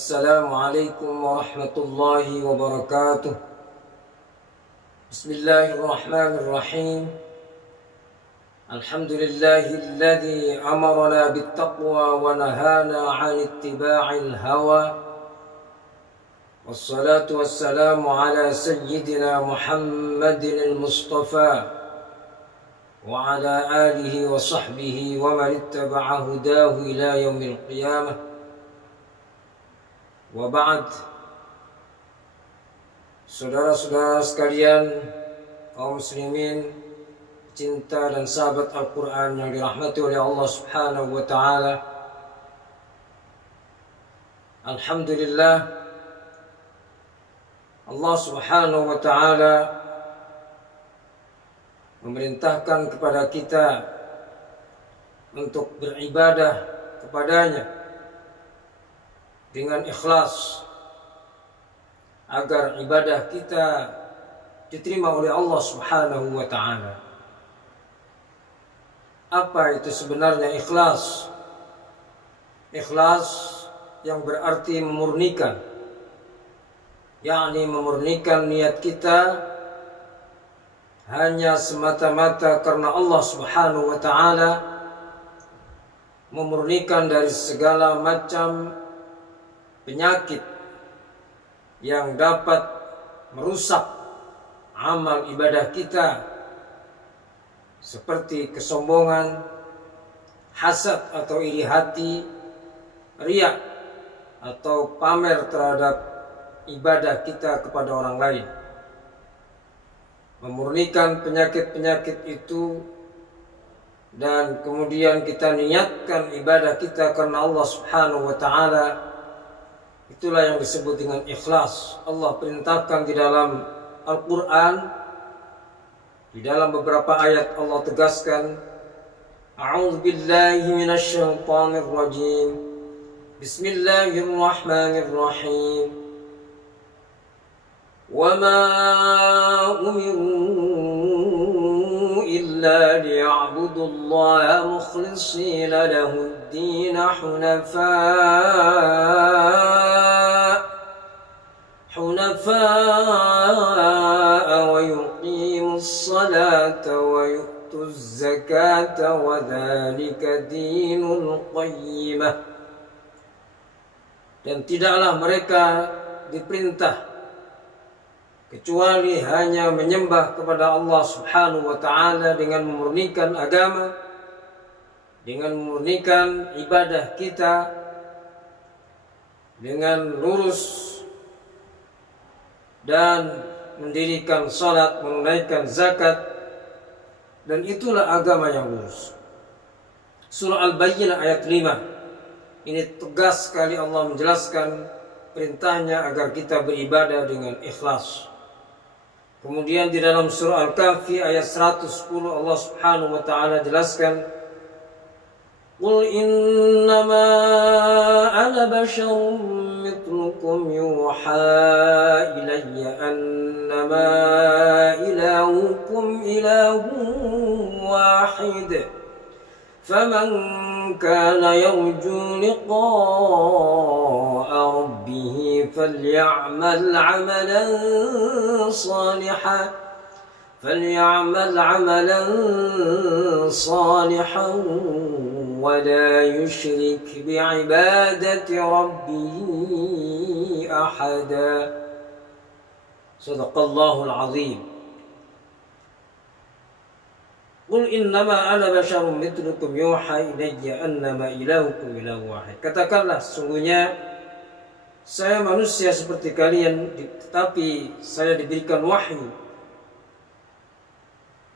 السلام عليكم ورحمة الله وبركاته. بسم الله الرحمن الرحيم. الحمد لله الذي أمرنا بالتقوى ونهانا عن اتباع الهوى، والصلاة والسلام على سيدنا محمد المصطفى وعلى آله وصحبه ومن اتبع هداه إلى يوم القيامة. Wa ba'd. Saudara-saudara sekalian, kaum muslimin, cinta dan sahabat Al-Quran yang dirahmati oleh Allah Subhanahu wa ta'ala. Alhamdulillah, Allah Subhanahu wa ta'ala memerintahkan kepada kita untuk beribadah kepadanya dengan ikhlas, agar ibadah kita diterima oleh Allah Subhanahu wa ta'ala. Apa itu sebenarnya ikhlas? Ikhlas yang berarti memurnikan, yakni memurnikan niat kita hanya semata-mata karena Allah Subhanahu wa ta'ala, memurnikan dari segala macam penyakit yang dapat merusak amal ibadah kita, seperti kesombongan, hasad atau iri hati, riya atau pamer terhadap ibadah kita kepada orang lain. Memurnikan penyakit-penyakit itu dan kemudian kita niatkan ibadah kita karena Allah Subhanahu wa ta'ala, itulah yang disebut dengan ikhlas. Allah perintahkan di dalam Al-Quran, di dalam beberapa ayat Allah tegaskan, A'udzu billahi minasyaitonir rajim. Bismillahirrahmanirrahim. Wa ma umiru illa liya'budullaha mukhlishina lahud-din حنفاء ويقيموا الصلاة ويؤتوا الزكاة وذلك دين القيمة. Dan tidaklah mereka diperintah kecuali hanya menyembah kepada Allah Subhanahu wa ta'ala dengan memurnikan agama, dengan memurnikan ibadah kita, dengan lurus dan mendirikan salat, menunaikan zakat, dan itulah agama yang lurus. Surah Al-Bayyinah ayat 5. Ini tegas sekali Allah menjelaskan perintahnya agar kita beribadah dengan ikhlas. Kemudian di dalam surah Al-Kahfi ayat 110 Allah Subhanahu wa ta'ala jelaskan, Qul innama ana basyarum mithlukum yuha ilayya annama ilahukum ilahun wahid. Faman kana yarju liqa'a rabbih faly'amal 'amalan صالحا ولا يشرك بعبادة ربه أحدا. صدق الله العظيم. قل إنما أنا بشر مثلكم يوحى إلي أنما إلهكم إله واحد. Katakanlah, sesungguhnya saya manusia seperti kalian, tetapi saya diberikan wahyu.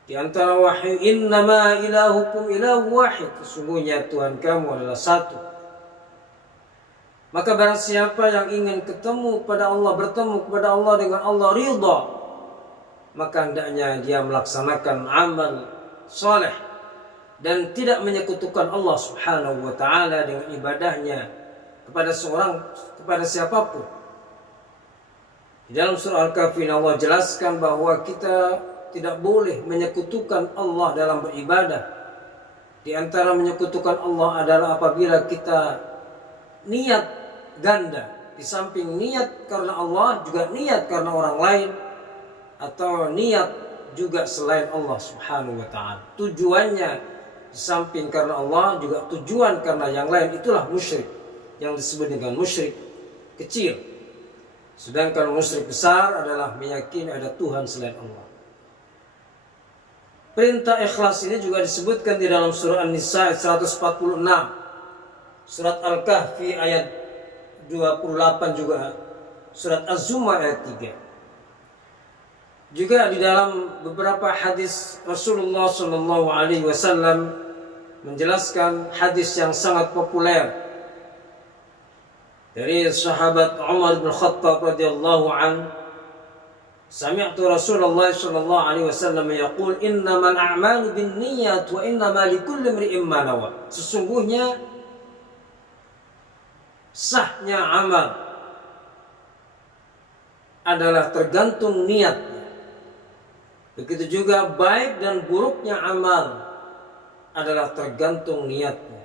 Di antara wahyu, innama ilahukum ilahu wahid, sesungguhnya Tuhan kamu adalah satu. Maka barang siapa yang ingin ketemu pada Allah, bertemu kepada Allah dengan Allah ridha, maka hendaknya dia melaksanakan amal soleh dan tidak menyekutukan Allah Subhanahu wa ta'ala dengan ibadahnya kepada siapapun. Di dalam surah Al-Kahfi Allah jelaskan bahwa kita tidak boleh menyekutukan Allah dalam beribadah. Di antara menyekutukan Allah adalah apabila kita niat ganda, di samping niat karena Allah juga niat karena orang lain, atau niat juga selain Allah Subhanahu wa ta'ala. Tujuannya di samping karena Allah juga tujuan karena yang lain, itulah musyrik yang disebut dengan musyrik kecil. Sedangkan musyrik besar adalah meyakini ada Tuhan selain Allah. Perintah ikhlas ini juga disebutkan di dalam surah An-Nisa ayat 146, surat Al-Kahfi ayat 28, juga surat Az-Zumar ayat 3. Juga di dalam beberapa hadis Rasulullah SAW menjelaskan hadis yang sangat populer dari sahabat Umar bin Khattab radhiyallahu an, sami'tu Rasulullah sallallahu alaihi wasallam yaqul innamal a'malu binniyat wa innamal likulli imri'in ma nawa. Sesungguhnya sahnya amal adalah tergantung niatnya. Begitu juga baik dan buruknya amal adalah tergantung niatnya.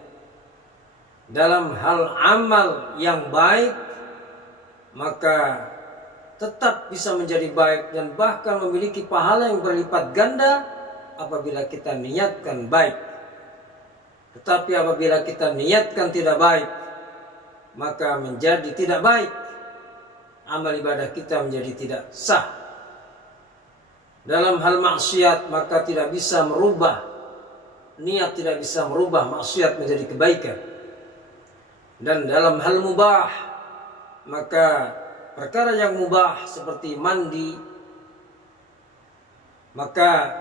Dalam hal amal yang baik, maka tetap bisa menjadi baik dan bahkan memiliki pahala yang berlipat ganda apabila kita niatkan baik. Tetapi apabila kita niatkan tidak baik, maka menjadi tidak baik. Amal ibadah kita menjadi tidak sah. Dalam hal maksiat maka tidak bisa merubah, niat tidak bisa merubah maksiat menjadi kebaikan. Dan dalam hal mubah, maka perkara yang mubah seperti mandi, maka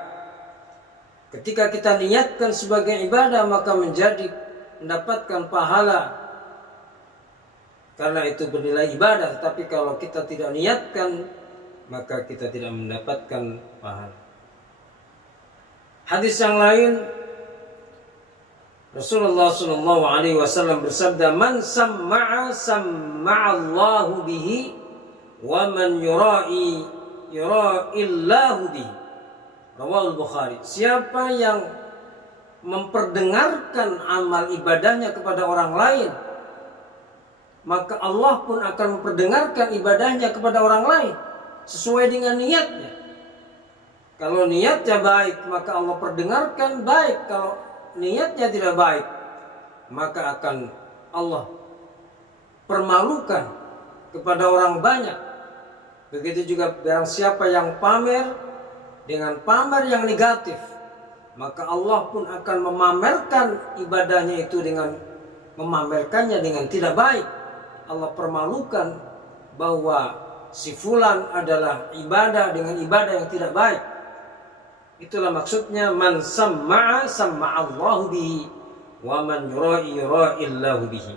ketika kita niatkan sebagai ibadah maka menjadi mendapatkan pahala karena itu bernilai ibadah. Tetapi kalau kita tidak niatkan maka kita tidak mendapatkan pahala. Hadis yang lain, Rasulullah sallallahu alaihi wasallam bersabda, "Man samma'a samma'allahu bihi wa man yura'i yura'illahu bihi." Rawahul Bukhari. Siapa yang memperdengarkan amal ibadahnya kepada orang lain, maka Allah pun akan memperdengarkan ibadahnya kepada orang lain sesuai dengan niatnya. Kalau niatnya baik, maka Allah perdengarkan baik. Kalau niatnya tidak baik, maka akan Allah permalukan kepada orang banyak. Begitu juga barang siapa yang pamer dengan pamer yang negatif, maka Allah pun akan memamerkan ibadahnya itu dengan memamerkannya dengan tidak baik. Allah permalukan bahwa si fulan adalah ibadah dengan ibadah yang tidak baik. Itulah maksudnya man samma'a samma'allahu bihi wa man yura'i yura'illahu bihi.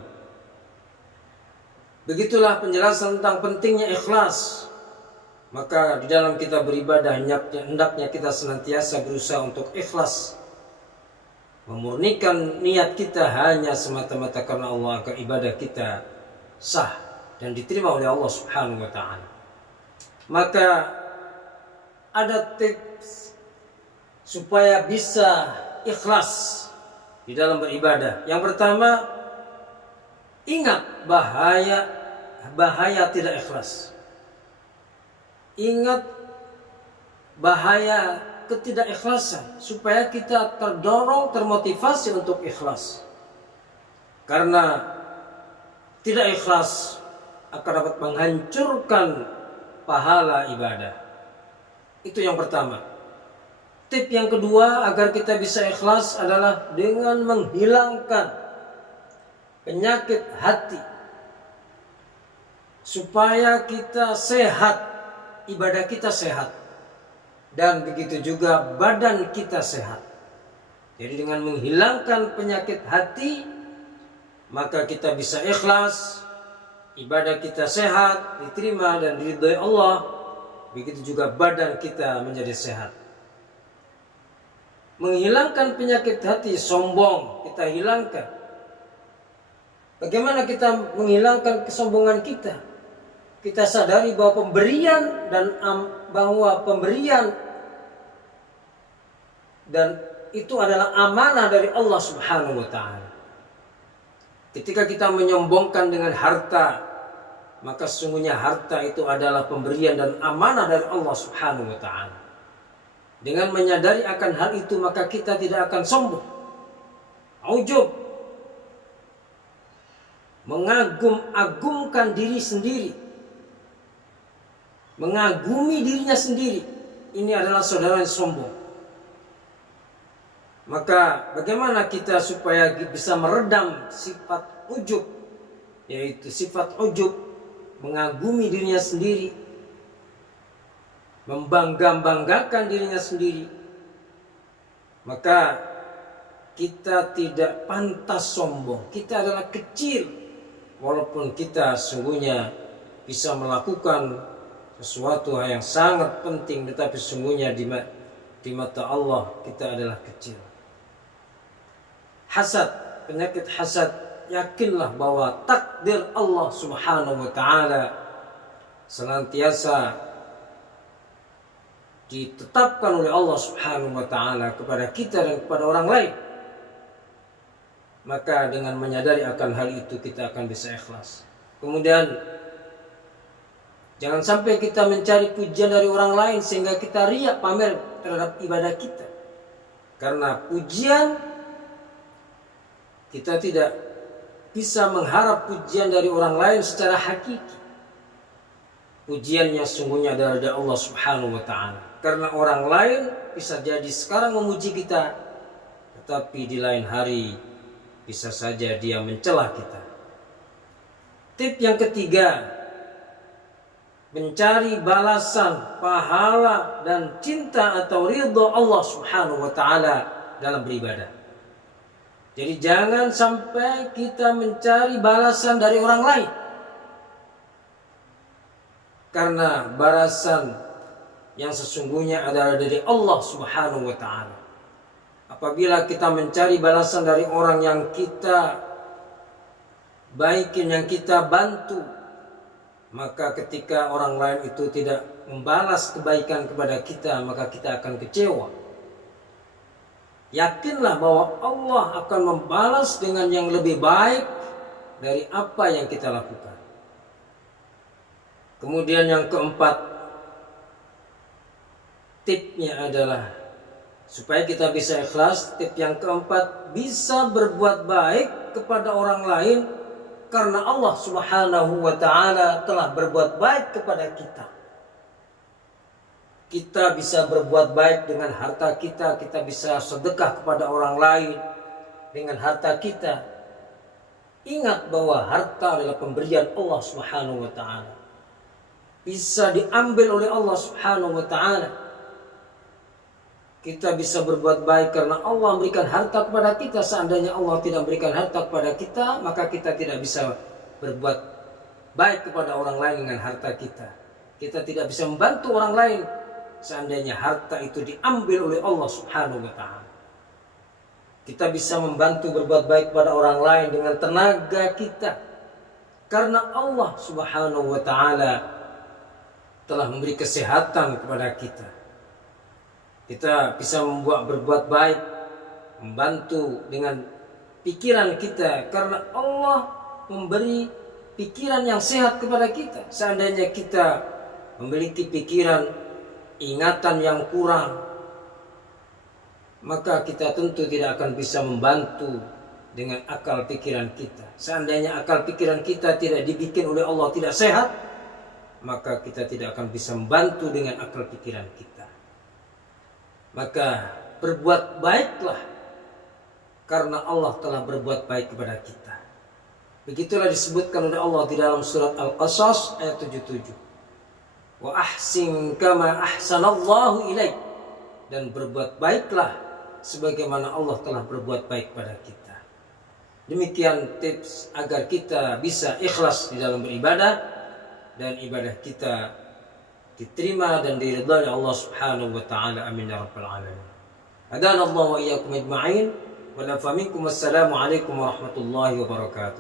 Begitulah penjelasan tentang pentingnya ikhlas. Maka di dalam kita beribadah hendaknya kita senantiasa berusaha untuk ikhlas, memurnikan niat kita hanya semata-mata karena Allah, agar ibadah kita sah dan diterima oleh Allah Subhanahu wa ta'ala. Maka ada tips supaya bisa ikhlas di dalam beribadah. Yang pertama, ingat bahaya tidak ikhlas. Ingat bahaya ketidakikhlasan supaya kita terdorong, termotivasi untuk ikhlas. Karena tidak ikhlas akan dapat menghancurkan pahala ibadah. Itu yang pertama. Tip yang kedua agar kita bisa ikhlas adalah dengan menghilangkan penyakit hati supaya kita sehat, ibadah kita sehat, dan begitu juga badan kita sehat. Jadi dengan menghilangkan penyakit hati, maka kita bisa ikhlas, ibadah kita sehat, diterima dan diridhai Allah. Begitu juga badan kita menjadi sehat. Menghilangkan penyakit hati, sombong kita hilangkan. Bagaimana kita menghilangkan kesombongan kita? Kita sadari bahwa pemberian dan itu adalah amanah dari Allah Subhanahu wa ta'ala. Ketika kita menyombongkan dengan harta, maka sesungguhnya harta itu adalah pemberian dan amanah dari Allah Subhanahu wa taala. Dengan menyadari akan hal itu, maka kita tidak akan sombong, ujub, mengagum-agumkan diri sendiri, mengagumi dirinya sendiri. Ini adalah saudara yang sombong. Maka bagaimana kita supaya bisa meredam sifat ujub, yaitu sifat ujub, mengagumi dirinya sendiri, membangga-banggakan dirinya sendiri. Maka kita tidak pantas sombong. Kita adalah kecil, walaupun kita sungguhnya bisa melakukan sesuatu yang sangat penting, tetapi sungguhnya di mata Allah kita adalah kecil. Hasad, penyakit hasad, yakinlah bahwa takdir Allah Subhanahu wa taala senantiasa ditetapkan oleh Allah Subhanahu wa taala kepada kita dan kepada orang lain. Maka dengan menyadari akan hal itu, kita akan bisa ikhlas. Kemudian jangan sampai kita mencari pujian dari orang lain sehingga kita riak pamer terhadap ibadah kita. Karena pujian, kita tidak bisa mengharap pujian dari orang lain secara hakiki. Pujian yang sungguhnya adalah dari Allah Subhanahu wa taala. Karena orang lain bisa jadi sekarang memuji kita, tetapi di lain hari bisa saja dia mencela kita. Tip yang ketiga, mencari balasan, pahala dan cinta atau ridho Allah Subhanahu wa taala dalam beribadah. Jadi jangan sampai kita mencari balasan dari orang lain. Karena balasan yang sesungguhnya adalah dari Allah Subhanahu wa taala. Apabila kita mencari balasan dari orang yang kita baikin, yang kita bantu, maka ketika orang lain itu tidak membalas kebaikan kepada kita, maka kita akan kecewa. Yakinlah bahwa Allah akan membalas dengan yang lebih baik dari apa yang kita lakukan. Kemudian yang keempat, tipnya adalah supaya kita bisa ikhlas. Tip yang keempat, bisa berbuat baik kepada orang lain karena Allah Subhanahu wa taala telah berbuat baik kepada kita. Kita bisa berbuat baik dengan harta kita, kita bisa sedekah kepada orang lain dengan harta kita. Ingat bahwa harta adalah pemberian Allah Subhanahu wa taala. Bisa diambil oleh Allah Subhanahu wa taala. Kita bisa berbuat baik karena Allah memberikan harta kepada kita. Seandainya Allah tidak memberikan harta kepada kita, maka kita tidak bisa berbuat baik kepada orang lain dengan harta kita. Kita tidak bisa membantu orang lain seandainya harta itu diambil oleh Allah Subhanahu wa taala. Kita bisa membantu berbuat baik kepada orang lain dengan tenaga kita, karena Allah Subhanahu wa taala telah memberi kesehatan kepada kita. Kita bisa berbuat baik, membantu dengan pikiran kita, karena Allah memberi pikiran yang sehat kepada kita. Seandainya kita memiliki pikiran, ingatan yang kurang, maka kita tentu tidak akan bisa membantu dengan akal pikiran kita. Seandainya akal pikiran kita tidak dibikin oleh Allah, tidak sehat, maka kita tidak akan bisa membantu dengan akal pikiran kita. Maka berbuat baiklah karena Allah telah berbuat baik kepada kita. Begitulah disebutkan oleh Allah di dalam surat Al-Qasas ayat 77. Wa ahsin kama ahsanallahu ilaik, dan berbuat baiklah sebagaimana Allah telah berbuat baik pada kita. Demikian tips agar kita bisa ikhlas di dalam beribadah dan ibadah kita diterima dan diridhai Allah Subhanahu wa taala. Amin ya rabbal alamin. Hadanallahu wa iyyakum ajma'in wa la faminkum. Wassalamu alaikum warahmatullahi wabarakatuh.